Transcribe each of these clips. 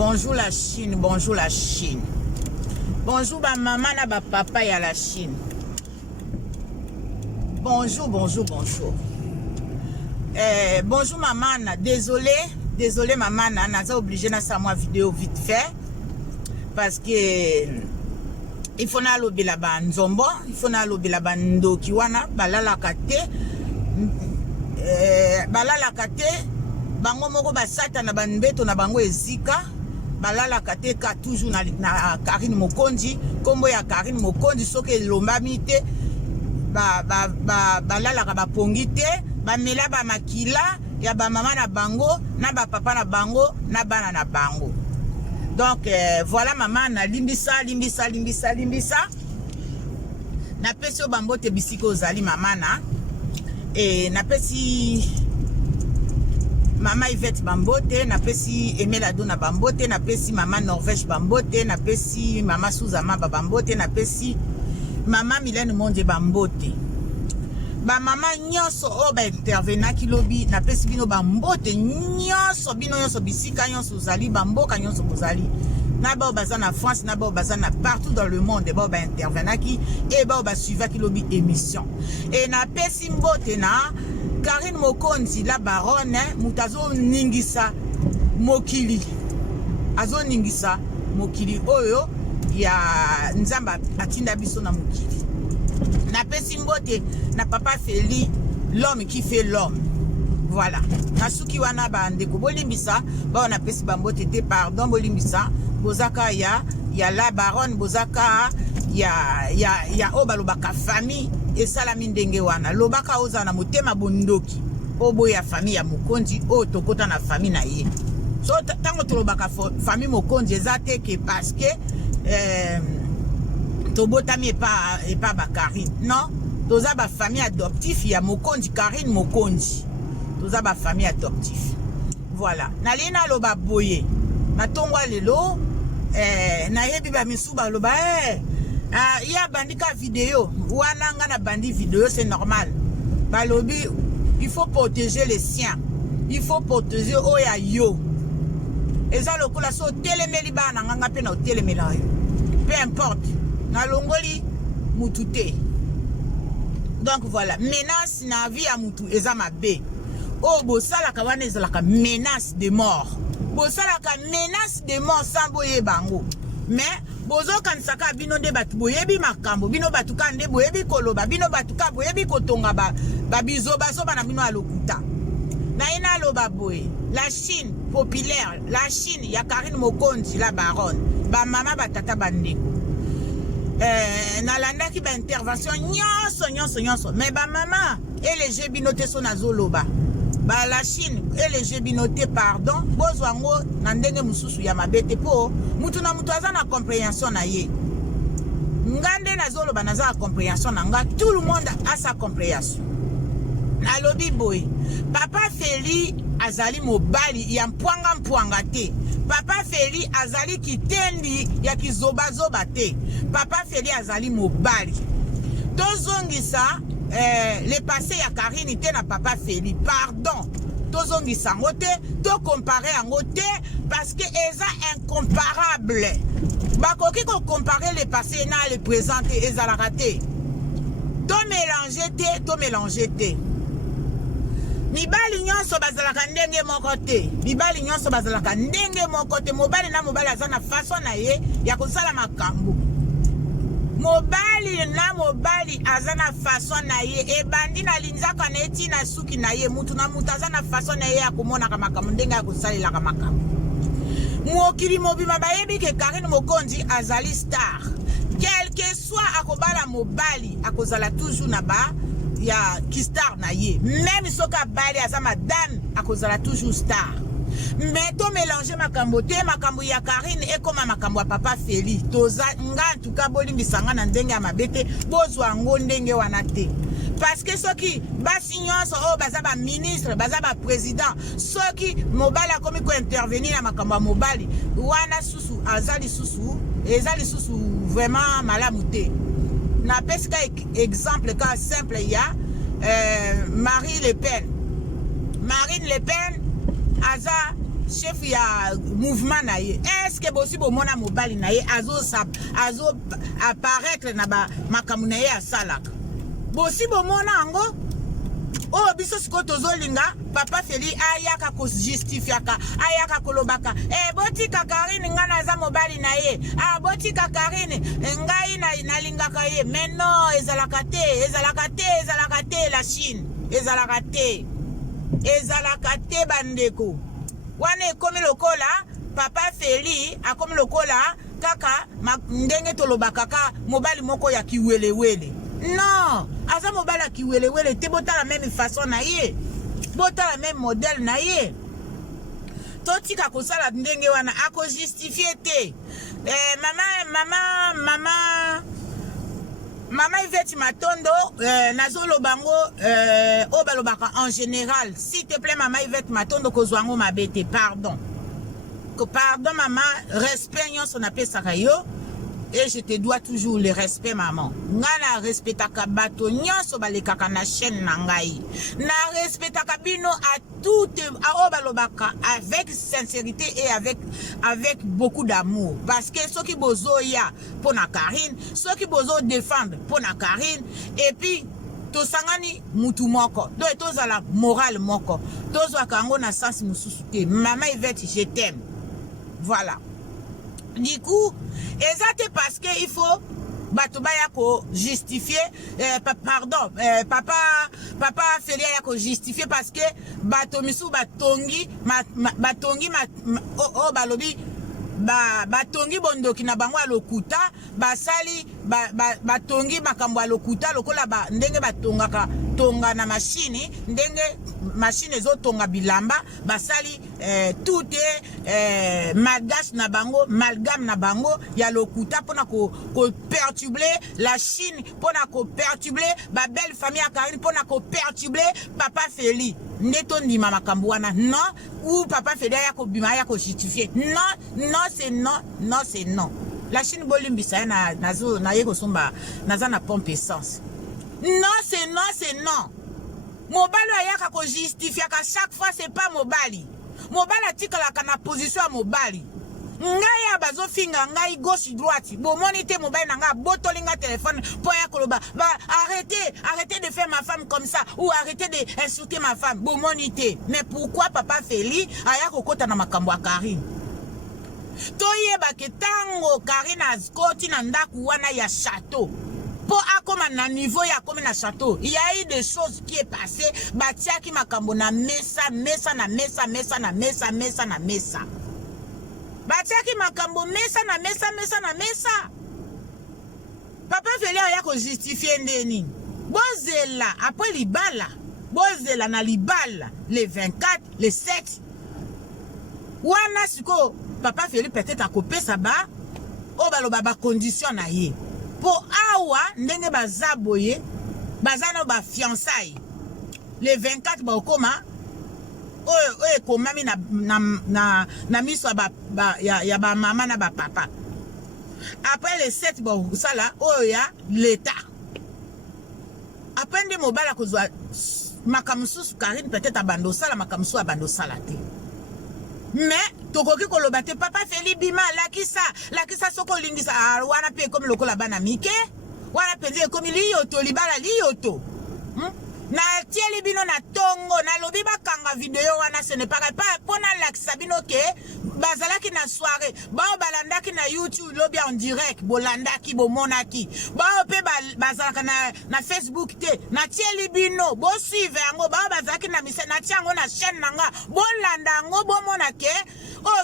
Bonjour la Chine, bonjour la Chine. Bonjour ma maman na ba papa ya la Chine. Bonjour, bonjour, bonjour. Bonjour maman, désolé maman, naza obligé na sa moi vidéo vite fait parce que il faut na lobi la ba nzombo, il faut na lobi la ba ndoki wana balala kate bango moko basata na banbeto na bango ezika balala kate ka toujours na Karine Mokonzi kombo ya Karine Mokonzi soki elombami te balala ka bapongi te bamela ba makila ya ba mama na bango na ba papa na bango na bana na bango. Donc voilà maman na limbisa na pesi bambote bisiko ozali mama na na pesi mama Yvette bambote na pesi Emelado na bambote na pesi mama Norvège bambote na pesi mama Suzama bambote na pesi mama Mylène Monde bambote ba mama nyonso o ba intervenaki lobi na pesi bino bambote nyonso bino nyonso bisika nyonso ozali bamboka nyonso bozali na ba baza na France na ba baza na partout dans le monde ba intervenaki et ba suivaki lobi émission et na pesi mbote na Karine Mokonzi la baronne mutazo ningisa mokili azo ningisa mokili oyo ya nzamba atinda biso na mokili na pesi mbote na papa Feli l'homme qui fait l'homme. Voilà na suki wana bandeko bolimbisa ba na pesi bambote te pardon bolimbisa bozaka ya la baronne bozaka ya obalobaka famille esalami ndenge wana lobaka oza na motema bondoki obo ya famille ya Mokonzi o tokota na famille na ye so tango tolobaka famille Mokonzi ezate ke parce que tobotami epa ba Karine non toza ba famille adoptif ya Mokonzi Karine Mokonzi toza ba famille adoptif. Voilà nalina loba boye matongwa lelo na yebi ba misuba loba il y a bandika vidéo wana nga na bandi vidéo c'est normal balobi il faut protéger les siens il faut protéger oya yo eza lokola so telemeli bana nga pe na telemela yo peu importe na longoli mutu te. Donc voilà menace na vie ya mutu eza mabe o bosala ka wana eza la menace de mort bosala ka menace de mort sans boye bango mais bozo kansaka bino nde batu boyebi makambo bino batu kande boyebi koloba bino batu ka boyebi kotonga ba bizo baso bana bino alokuta na ina loba boye la Chine populaire la Chine ya Karine Mokonzi la baronne ba mama batata bandeko na landaki ba intervention nyonso mais ba mama elege binote so nazoloba ba la Chine elege binote pardon bozwango na ndenge mususu ya mabete po mutu na mutu aza na compréhension na ye ngande nazoloba naza compréhension na nga tout le monde a sa compréhension na lobi boy papa Feli azali mobali ya mpwanga te papa Feli azali kitendi ya kizoba te papa Feli azali mobali tozongisa le passé ya Karine te na papa Feli pardon tozongisa ngo te to comparer yango te parce que eza incomparable bakoki ko comparer le passé na le présent ezalaka te to mélanger te mibali nyonso bazalaka ndenge moko te mibali nyonso bazalaka ndenge moko te mobali na mobali aza na façon na ye ya kosala makambo mobali na mobali aza na façon na ye ebandi na linzaka na eti na suki na ye mutu na mutu aza na façon na ye ya komonaka makambo ndenge ya kosalelaka makambo mokili mobima bayebi ke Karine Mokonzi azali star quel que soit akobala mobali akozala toujours na ba ya ki star na ye même soka bali aza madame akozala toujours star mais to mélanger makambo te makambo ya Karine ekoma makambo ya papa Feli toza nga en tout cas bolimbisanga na ndenge ya mabete bozwa ngo ndenge wana te parce que soki basi nyonso o baza ba ministre baza ba président soki mobali akomi ko intervenir na makambo ya mobali wana susu azali susu ezali susu vraiment malamu te na pesika exemple ka simple ya Marine Le Pen aza chef ya mouvement na ye. Est-ce que bosi bo mona mobali na ye azo apparaître na ba makamu na ye asalaka. Bosi bo mona ango oh biso siko tozolinga papa Feli ayaka ko justifiaka ayaka kolobaka botika Karine nga naza mobali na ye botika Karine ngai na lingaka ye mais non ezalaka te la Chine ezalaka te bandeko wana ekomi lokola papa Feli akomi lokola kaka ndenge tolobaka ka mobali moko ya kiwelewele. Non, aza mobala ki wele te bota la même façon na ye. Bota la même modèle na ye. Totika kosala ndenge wana ako justifier te. Mama Yvette Matondo nazolo bango obalobaka en général. S'il te plaît Mama Yvette Matondo kozwango mabete, pardon. Pardon maman, respect son appel sakayo. Et je te dois toujours le respect, maman. Ngana respectaka bato nyonso balekaka na chaîne na ngai. Na respectaka bino à tout obalobaka avec sincérité et avec beaucoup d'amour. Parce que ceux qui bozo ya pour na Karine, ceux qui bozo défendre pour na Karine, et puis tosangani mutu moko. Donc tozala morale moko. Tozwa kango na sens mususu te. Maman Yvette, je t'aime. Voilà. Du coup, exact parce que il faut batubaya ko justifier pardon papa Feli ya ko justifier parce que batomisu batongi balobi batongi bondoki na bango lokuta basali batongi makambo lokuta lokola ndenge batongaka tonga na machine ndenge machine ezotonga bilamba basali tout est malgache na bango malgame na bango ya lokuta pona ko perturber la Chine pona ko perturber ba belle famille à Karine pona ko perturber papa Feli neto ndima makambo wana non ou papa Feli ya ko bima ya ko justifier non c'est non la Chine bolimbisa na yeko somba naza na pompe essence non c'est non mobali ayaka ko justifier ka chaque fois c'est pas mobali atikala kana position ya mobali ngai ya bazofinga ngai gauche droite bomoni te mobali na nga botolinga téléphone po ya koloba arrêtez de faire ma femme comme ça ou arrêtez de insulter ma femme bomoni te. Mais pourquoi papa Feli aya kokota na makambo ya Karine toyeba ke tango Karine azkoti na ndaku wana ya château pour akoma na niveau ya comme na château il y a eu des choses qui est passé batiaki makambo na mesa batiaki makambo mesa na mesa papa Feli ya ko justifier ndeni bozela après libala bozela na libala les 24 les 7 wana siko papa Feli peut-être akopesa ba obaloba ba condition na ye pour awa ndenge bazaboye bazano ba fiançailles les 24 ba okoma komami na miso ya ba mama na ba papa après les 7 ba sala ya l'état après nde mobala kozwa makamusu Karine peut-être abando sala makamusu abando sala te. Mais tokoki koloba te papa Feli bima lakisa soko lingisa wana pe comme lokola bana mike wana penze comme libala liyoto na tieli bino na tongo na lobi bakanga video wana ce n'est pas pona lakisa bino ke bazalaki na soirée bao balandaki na YouTube lobi en direct bolandaki bomonaki bao pe bazalaka na Facebook te na tieli bino bo suivre yango bao bazalaki na mise na tiango na chaîne nanga bolanda ngo bomonake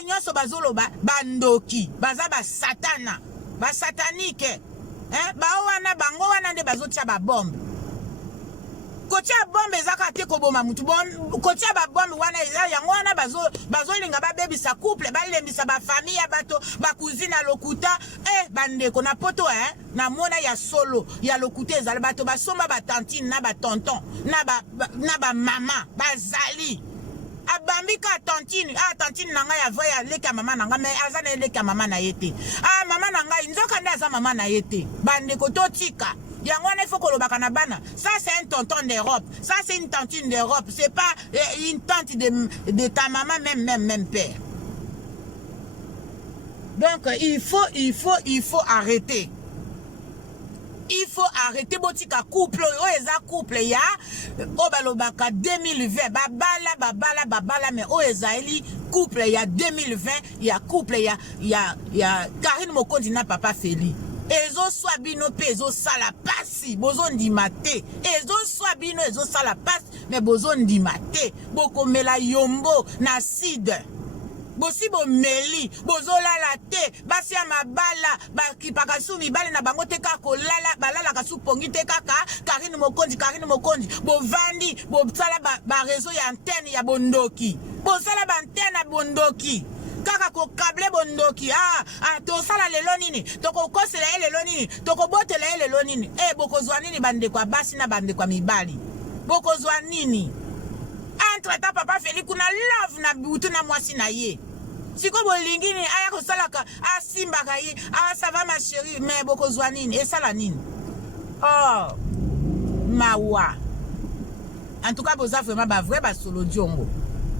nyonso bazoloba bandoki baza ba satana ba satanike bao wana bango wana nde bazotia ba bombe kotia bombe ezaka te koboma mutu kotia ba bombe wana yango wana bazolinga babebisa couple balembisa ba famille ya bato ba cousine ya lokuta bandeko na poto na mona ya solo ya lokuta ezala bato basomba ba tantine na ba tonton na ba mama bazali abambika tantine tantine nanga ya voya leka mama nanga mais azana leka mama na yete mama nanga nzoka nda za mama na yete bandeko totika Yangwana il faut que le bakanabana. Ça c'est un tonton d'Europe. Ça c'est une tantine d'Europe. C'est pas une tante de ta maman même père. Donc il faut arrêter. Il faut arrêter botika couple eza couple ya obalobaka 2020 babala mais ezali couple ya 2020 ya couple ya Karine Mokonzi na papa Feli ezo swabino pe ezo sala pasi bozo ndima te ezo swabino ezo sala pasi mais bozo ndima te bokomela yombo na cidre bosi bo meli bozolala te basi ya mabala bakipaka su mibale na bango te kaka kolala balala kasu pongi te kaka Karine Mokonzi bovandi bosala ba réseau ya antenne ya bondoki bosala ba antenne ya bondoki kaka ko kable bondoki tosala lelo nini tokokosela lelo nini tokobotela lelo nini bokozwa nini bande kwa basi na bande kwa mibali bokozwa nini entre ta papa Feli kuna love na butu na mwasi na ye siko bolingini aya kosalaka asimba kaye ça va ma chérie mais bokozwa nini esala nini mawa en tout cas boza vraiment ba vrai ba solo diongo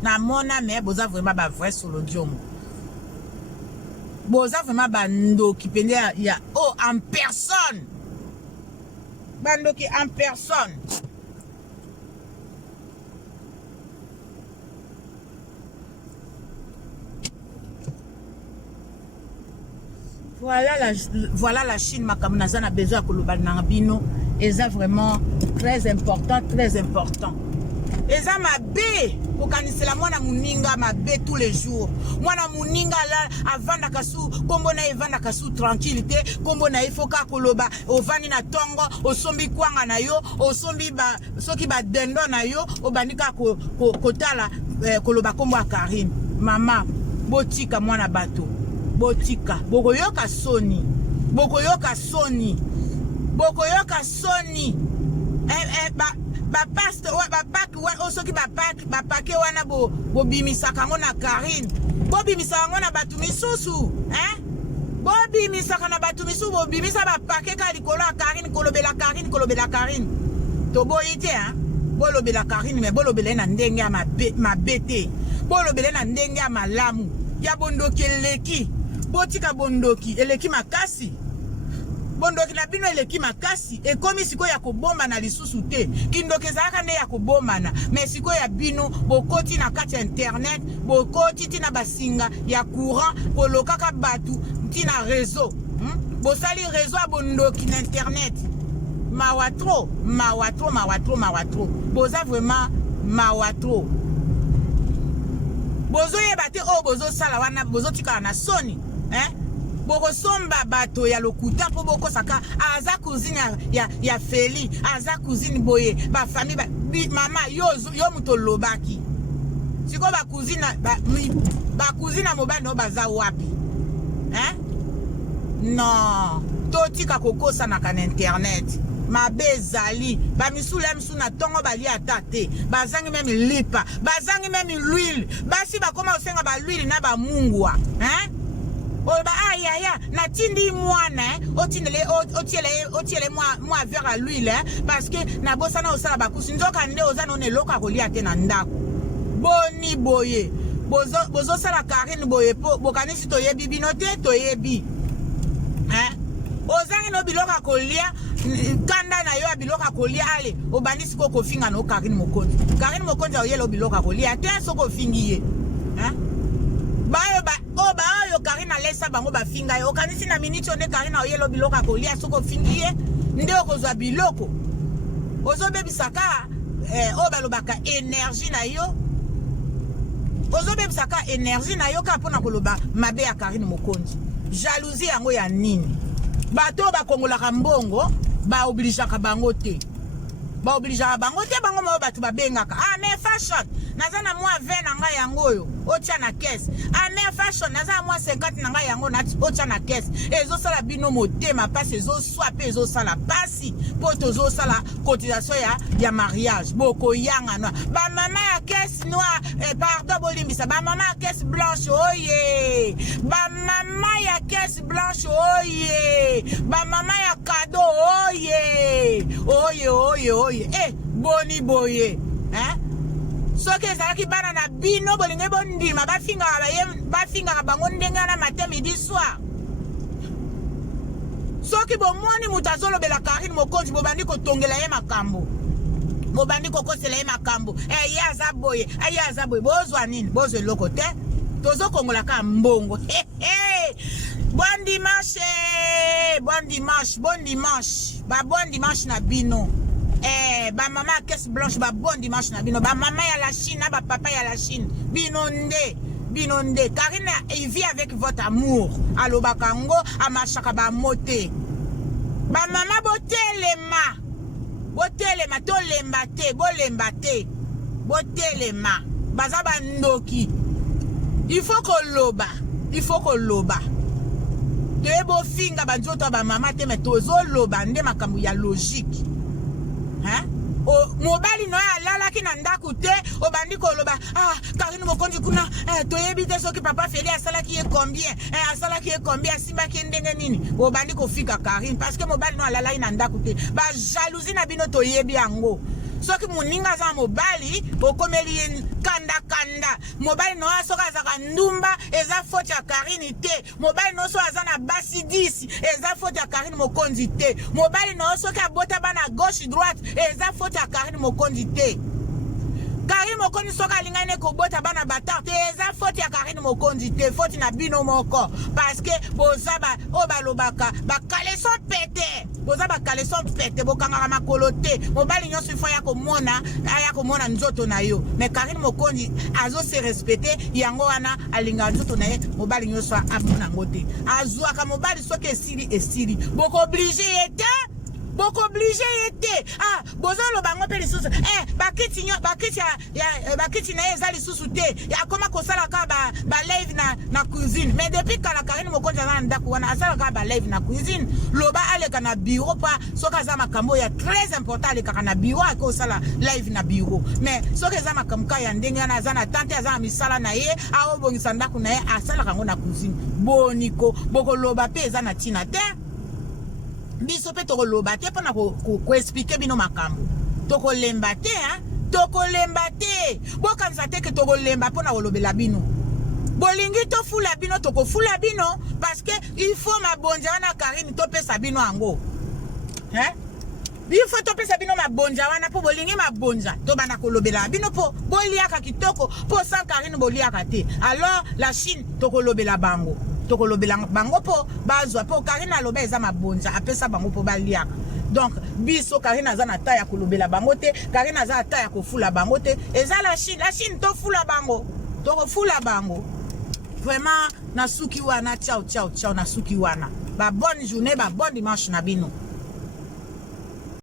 na mona mais boza vraiment ba vrai solo diongo boza vraiment ba ndoki pende ya en personne bandoki en personne. Voilà la Chine, Makamunaza a besoin que le Banabino est vraiment très important. Et ça m'a bé, pour qu'on ait la moine muninga m'a bé tous les jours. Moi na muninga là, avant d'akasu, comme on a avant d'akasu tranquillité, comme on a il faut koloba, au vani na tongo, au sombi kwanga na yo, au sombi ba, soki ba dendo na yo, au banika kotala, koloba kombo a Karine. Maman, botika mwana bato. Botika bokoyoka soni ba pastor ba pak osoki ba pake wana bobimisaka ngo na Karine bobimisaka ngo na batu misusu bobimisaka na batu misusu bobimisa ba pake ka likolo ya Karine kolobela Karine to boyite bolobela Karine mais bolobela na ndenge ya mabete bolobela na ndenge ya malamu ya bondoki eleki botika bondoki eleki makasi bondoki na bino eleki makasi ekomi siko ya kobomba na lisusu te kindoki ezalaka nde ya kobomana mais siko ya bino bokoti na kati ya internet bokoti tina basinga ya courant kolokaka batu tina réseau bosali réseau ya bondoki na internet mawa tro boza vraiment mawa tro bozo yeba te bozo sala wana bozo tika na soni boko somba bato ya lokuta po boko saka aza cousine ya Feli aza cousine boye ba famille mama yo muto lobaki siko ba cousine mobile no baza wapi non to tika kokosa na kan internet mabezali ba misula na tongo bali atate bazangi même lipa bazangi même l'huile basi bakoma osenga ba l'huile na ba mungwa oba ayaya na tindi mwana otiele moi vers à l'huile parce que na bosana osala bakusi nzoka nde oza no neloka kolia te na ndako boni boye bozo sala Karine boye po bokanisi to yebi bino te to yebi ozangi no biloka kolia kanda na yo biloka kolia ale obandisi ko kofinga no Karine Mokonzi oyelo biloka kolia te soko fingi ye bayo Karine alesa bango bafinga yo kanisi na minute one Karine oyelo biloka kolia soko fingi ye nde okozwa biloko ozobebisaka balobaka énergie na yo ozobebisaka énergie na yo ka pona koloba mabe ya Karine Mokonzi jalousie yango ya nini bato bakongolaka mbongo baobligeaka bango te bango mo bato babengaka mais fashion naza na mwa 20 na ngai yango oyo otia na caisse mais fashion naza mwa 50 na ngai yango otia na caisse ezosala bino motema pasi ezoswa pe ezosala pasi po tozosala cotisation ya mariage bokoyanga no ba mama ya caisse noire pardon bolimbisa ba mama ya caisse blanche oye ba mama ya caisse blanche oye ba mama ya cadeau oye Eh, boni boye. Hein? Soki ezalaki bana na bino bolinge bondima bafinga bango ndenge na matin midi soir. Soki bomoni mutu azolobela Karine Mokonzi bobandi kotongela ye makambo. Bobandi kokosela ye makambo. Ye aza boye, ye aza boye. Bozwa nini? Bozwa eloko te. Tozo kongola ka mbongo. Bon dimanche. Ba bon dimanche na bino. Ba maman caisse blanche ba bon dimanche na bino. Ba maman ya la Chine, ba papa ya la Chine. Binonde. Karine, il vit avec votre amour. Alo bakango, amachaka ba moté. Ba maman botelema. Botelema. Baza bandoki. Il faut qu'on loba. Tebo finga banjoto ba maman te metozo loba nde makambu ya logique. Hein? O mobali no alala ki na ndaku te obandi ko loba Karine Mokonzi kuna toyebi te soki papa Feli asala ki e combien simba ki ndenge nini obandi ko fika Karine parce que mobali no alala na ndaku te ba jalousie na bino toyebi yango soki muninga za mobali okomeli kanda mobali no asoka zaka ndumba eza faute ya Karine te mobali no so azana basi 10 eza faute ya Karine Mokonzi te mobali no soki abota bana gauche droite eza faute ya Karine Mokonzi te Karine Mokonzi soka lingane ko bota bana batarte eza faute ya Karine Mokonzi te faute na bino moko parce que bozaba obalobaka ba caleçon pété bozaba caleçon pété bokanga makolo te mobali nyoso ifo ya komona nzoto na yo mais Karine Mokonzi azo se respecter yango wana alinga nzoto na ye mobali nyoso amona ngote azwaka mobali soki esili boko obligé était bozolo bango pe lisusu bakiti na eza lisusu te ya koma kosala ka ba live na cuisine mais depuis kala Karine Mokonzi na ndaku wana asala ka ba live na cuisine loba aleka na bureau pa soka za makambo ya très important aleka na bureau akosala live na bureau mais soka za makambo ya ndenge na za na tante za misala na ye aobongisa ndaku na ye asala kango na cuisine boniko boko loba pe eza na tina te biso pe tokoloba te pona ko expliquer bino makambo tokolemba te bokanisa te ke tokolemba pona kolobela bino bolingi tofula bino tokofula bino parce que il faut mabonja wana Karine topesa bino yango il faut topesa bino mabonja wana po bolingi mabonja to bana kolobela bino po boliaka kitoko po sans Karine boliaka te alors la Chine tokolobela bango po bazwa po Karine aloba eza mabonja apesa bango po baliaka donc biso Karine aza na taya kolobela bango te Karine aza taya kofula bango te eza la Chine to fula bango vraiment nasuki wana ciao na suki wana ba bonne journée ba bon dimanche na bino.